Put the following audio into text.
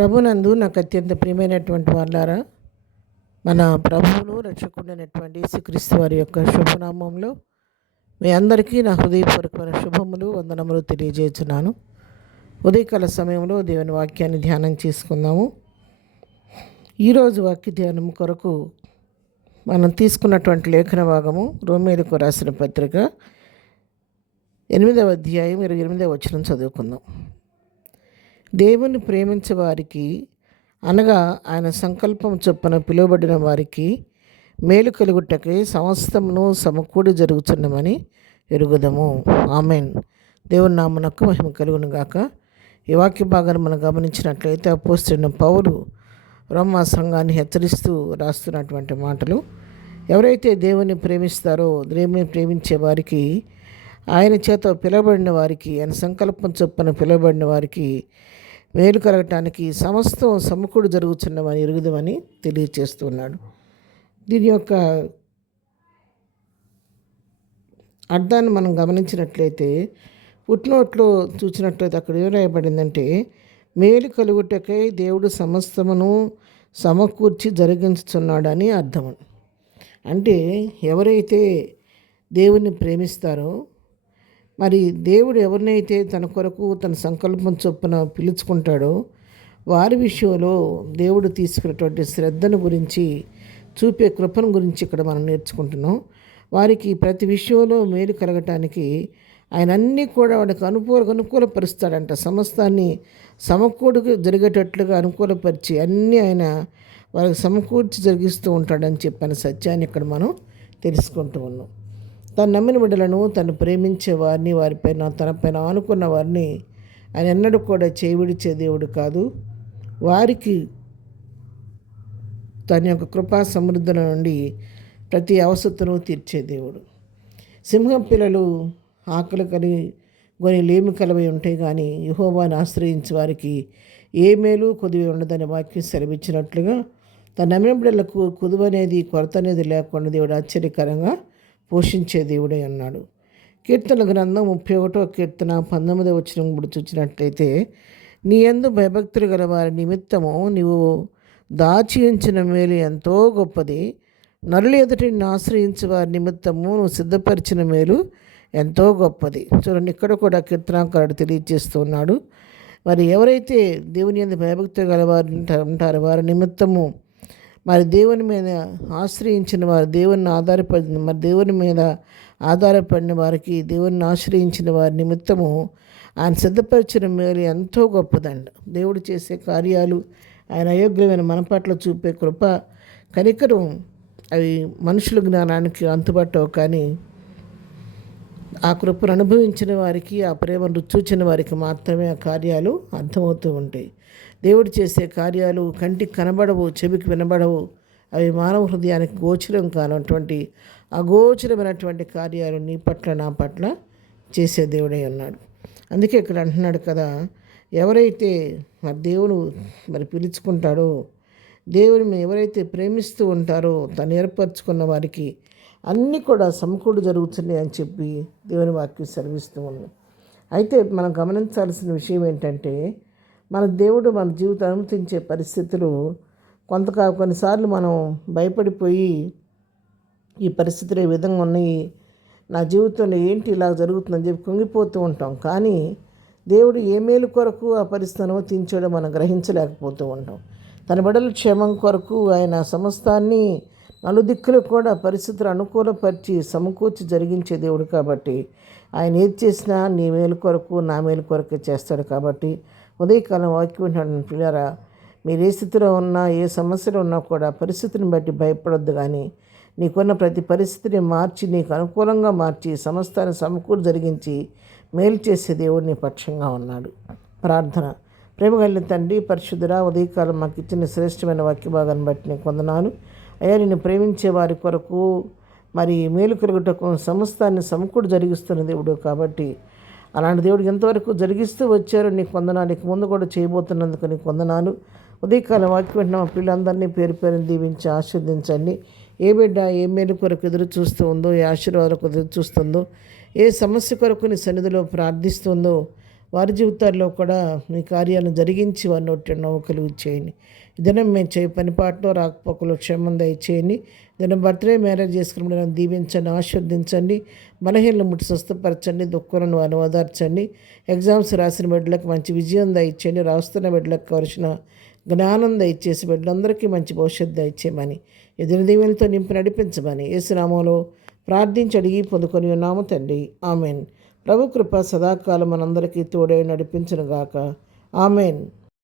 ప్రభునందు నాకు అత్యంత ప్రియమైనటువంటి వాళ్ళారా, మన ప్రభువును రక్షకుడైనటువంటి యేసుక్రీస్తు వారి యొక్క శుభనామంలో మీ అందరికీ నా హృదయపూర్వకమైన శుభములు వందనములు తెలియజేస్తున్నాను. ఉదయకాల సమయంలో దేవుని వాక్యాన్ని ధ్యానం చేసుకుందాము. ఈరోజు వాక్య ధ్యానం కొరకు మనం తీసుకున్నటువంటి లేఖన భాగము రోమేలకు రాసిన పత్రిక 8వ అధ్యాయం 28వ వచనం చదువుకుందాం. దేవుని ప్రేమించే వారికి అనగా ఆయన సంకల్పం చొప్పున పిలువబడిన వారికి మేలు కలుగుటకై సమస్తమును సమకూడి జరుగుతున్నమని ఎరుగుదము. ఆమెన్. దేవుని నామమునకు మహిమ కలుగును గాక. ఈ వాక్య భాగాన్ని మనం గమనించినట్లయితే అపోస్తలుడైన పౌలు రోమా సంఘాన్ని హెచ్చరిస్తూ రాస్తున్నటువంటి మాటలు. ఎవరైతే దేవుని ప్రేమిస్తారో, దేవుని ప్రేమించే వారికి, ఆయన చేత పిలువబడిన వారికి, ఆయన సంకల్పం చొప్పున పిలువబడిన వారికి మేలు కలగటానికి సమస్తం సమకూడు జరుగుతున్నవని ఎరుగుదమని తెలియచేస్తున్నాడు. దీని యొక్క అర్థాన్ని మనం గమనించినట్లయితే, ఫుట్నోట్లో చూసినట్లయితే అక్కడ ఏం రాయబడిందంటే, మేలు కలుగుటకై దేవుడు సమస్తమును సమకూర్చి జరిగించుతున్నాడని అర్థం. అంటే ఎవరైతే దేవుణ్ణి ప్రేమిస్తారో, మరి దేవుడు ఎవరినైతే తన కొరకు తన సంకల్పం చొప్పున పిలుచుకుంటాడో వారి విషయంలో దేవుడు తీసుకున్నటువంటి శ్రద్ధను గురించి, చూపే కృపను గురించి ఇక్కడ మనం నేర్చుకుంటున్నాం. వారికి ప్రతి విషయంలో మేలు కలగటానికి ఆయన అన్నీ కూడా వాడికి అనుకూలపరుస్తాడంట. సమస్తాన్ని సమకూడుకు జరిగేటట్లుగా అనుకూలపరిచి అన్నీ ఆయన వారికి సమకూర్చి జరిగిస్తూ ఉంటాడని చెప్పిన సత్యాన్ని ఇక్కడ మనం తెలుసుకుంటూ ఉన్నాం. తను నమ్మిన బిడ్డలను, తను ప్రేమించే వారిని, వారిపైన తనపైన ఆనుకున్న వారిని ఆయన ఎన్నడూ కూడా చేవిడిచే దేవుడు కాదు. వారికి తన యొక్క కృపా సమృద్ధుల నుండి ప్రతి అవసరతను తీర్చే దేవుడు. సింహం పిల్లలు ఆకలి కొని లేమి కలవై ఉంటాయి, కానీ యెహోవాను ఆశ్రయించే వారికి ఏ మేలు కొదువే ఉండదని వాక్యం సెలవిచ్చినట్లుగా తన నమ్మిన బిడ్డలకు కొదువు అనేది, కొరత అనేది లేకుండా దేవుడు ఆశ్చర్యకరంగా పోషించే దేవుడే అన్నాడు. కీర్తన గ్రంథం 31వ కీర్తన 19వ వచనం కూడా చూసినట్లయితే, నీ యందు భయభక్తులు గల వారి నిమిత్తము నీవు దాచి ఉంచిన మేలు ఎంతో గొప్పది. నరులు ఎదుటి నిన్ను ఆశ్రయించే వారి నిమిత్తము నువ్వు సిద్ధపరిచిన మేలు ఎంతో గొప్పది. చూడండి, ఇక్కడ కూడా కీర్తనాకారుడు తెలియజేస్తున్నాడు. మరి ఎవరైతే దేవుని యందు భయభక్తులు గల వారు ఉంటారో వారి నిమిత్తము, మరి దేవుని మీద ఆశ్రయించిన వారు, దేవుని మీద ఆధారపడిన వారికి, దేవుని ఆశ్రయించిన వారి నిమిత్తము ఆయన సిద్ధపరిచిన మేలు ఎంతో గొప్పదండి. దేవుడు చేసే కార్యాలు, ఆయన అయోగ్యమైన మన పట్ల చూపే కృప, కనికరం, అవి మనుషుల జ్ఞానానికి అంతుపట్టవు. కానీ ఆ కృపను అనుభవించిన వారికి, ఆ ప్రేమను రుచూచిన వారికి మాత్రమే ఆ కార్యాలు అర్థమవుతూ ఉంటాయి. దేవుడు చేసే కార్యాలు కంటికి కనబడవు, చెవికి వినబడవు. అవి మానవ హృదయానికి గోచరం కానటువంటి అగోచరమైనటువంటి కార్యాలు నీ పట్ల, నా పట్ల చేసే దేవుడై ఉన్నాడు. అందుకే ఇక్కడ అంటున్నాడు కదా, ఎవరైతే మరి దేవుడు పిలుచుకుంటాడో, దేవుని ఎవరైతే ప్రేమిస్తూ ఉంటారో తను ఏర్పరచుకున్న వారికి అన్నీ కూడా సమకూడు జరుగుతున్నాయి అని చెప్పి దేవుని వాక్యం సెలవిస్తూ ఉన్నాం. అయితే మనం గమనించాల్సిన విషయం ఏంటంటే, మన దేవుడు మన జీవితం అనుమతించే పరిస్థితులు కొన్నిసార్లు మనం భయపడిపోయి ఈ పరిస్థితులు ఏ విధంగా ఉన్నాయి, నా జీవితంలో ఏంటి ఇలా జరుగుతుందని చెప్పి కుంగిపోతూ ఉంటాం. కానీ దేవుడు ఏ మేలు కొరకు ఆ పరిస్థితి అనుమతించాడో మనం గ్రహించలేకపోతూ ఉంటాం. తన బిడ్డల క్షేమం కొరకు ఆయన సమస్తాన్ని నలుదిక్కులు కూడా పరిస్థితులు అనుకూలపరిచి సమకూర్చి జరిగించే దేవుడు కాబట్టి ఆయన ఏది చేసినా నీ మేలు కొరకు, నా మేలు కొరకే చేస్తాడు. కాబట్టి ఉదయకాలం వాక్యం వింటున్న పిల్లరా, మీరు ఏ స్థితిలో ఉన్నా, ఏ సమస్యలో ఉన్నా కూడా పరిస్థితిని బట్టి భయపడొద్దు. కానీ నీకున్న ప్రతి పరిస్థితిని మార్చి, నీకు అనుకూలంగా మార్చి, సమస్తాన్ని సమకూరు జరిగించి మేలు చేసే దేవుడు నీ పక్షంగా ఉన్నాడు. ప్రార్థన. ప్రేమ కలిగిన తండ్రి, పరిశుద్ధుడా, ఉదయకాలం మాకు ఇచ్చిన శ్రేష్టమైన వాక్య భాగాన్ని బట్టి నీకు వందనాలు. అయ్యా, నిన్ను ప్రేమించే వారి కొరకు మరి మేలు కలుగుటకు సమస్తాన్ని సమకూడు జరిగిస్తున్న దేవుడు కాబట్టి అలాంటి దేవుడికి ఎంతవరకు జరిగిస్తూ వచ్చారో నీకు వందనాలు, నీకు ముందు కూడా చేయబోతున్నందుకు నీకు వందనాలు. ఉదయకాలం వాక్యం వింటున్న మా పిల్లలందరినీ పేరు పేరుని దీవించి ఆశీర్వదించండి. ఏ బిడ్డ ఏ మేలు కొరకు ఎదురు చూస్తూ ఉందో, ఏ ఆశీర్వాదం కొరకు ఎదురు చూస్తుందో, ఏ సమస్య కొరకు నీ సన్నిధిలో ప్రార్థిస్తుందో వారి జీవితాల్లో కూడా మీ కార్యాలను జరిగించి వారి నోటి నవ్వు కలుగు చేయండి. ఈ దినం మేము చేయ పని పాటలో రాకపోకలు క్షేమం దయచేయండి. దినం బర్త్డే మ్యారేజ్ చేసుకుని నన్ను దీవించండి, ఆశీర్వదించండి. బలహీనలు ముట్టి స్వస్థపరచండి, దుఃఖాలను ఓదార్చండి. ఎగ్జామ్స్ రాసిన బిడ్డలకు మంచి విజయం దయచేయండి. రాస్తున్న బిడ్డలకు కావలసిన జ్ఞానం దయచేసి బిడ్డలందరికీ మంచి భవిష్యత్తు దయచేయమని, ఎదురు దీవెనలతో నింపి నడిపించమని యేసునామములో ప్రార్థించి అడిగి పొందుకొని ఉన్నాము తండ్రి. ఆమెన్. ప్రభు కృప సదాకాలం మనందరికీ తోడై నడిపించునుగాక. ఆమెన్.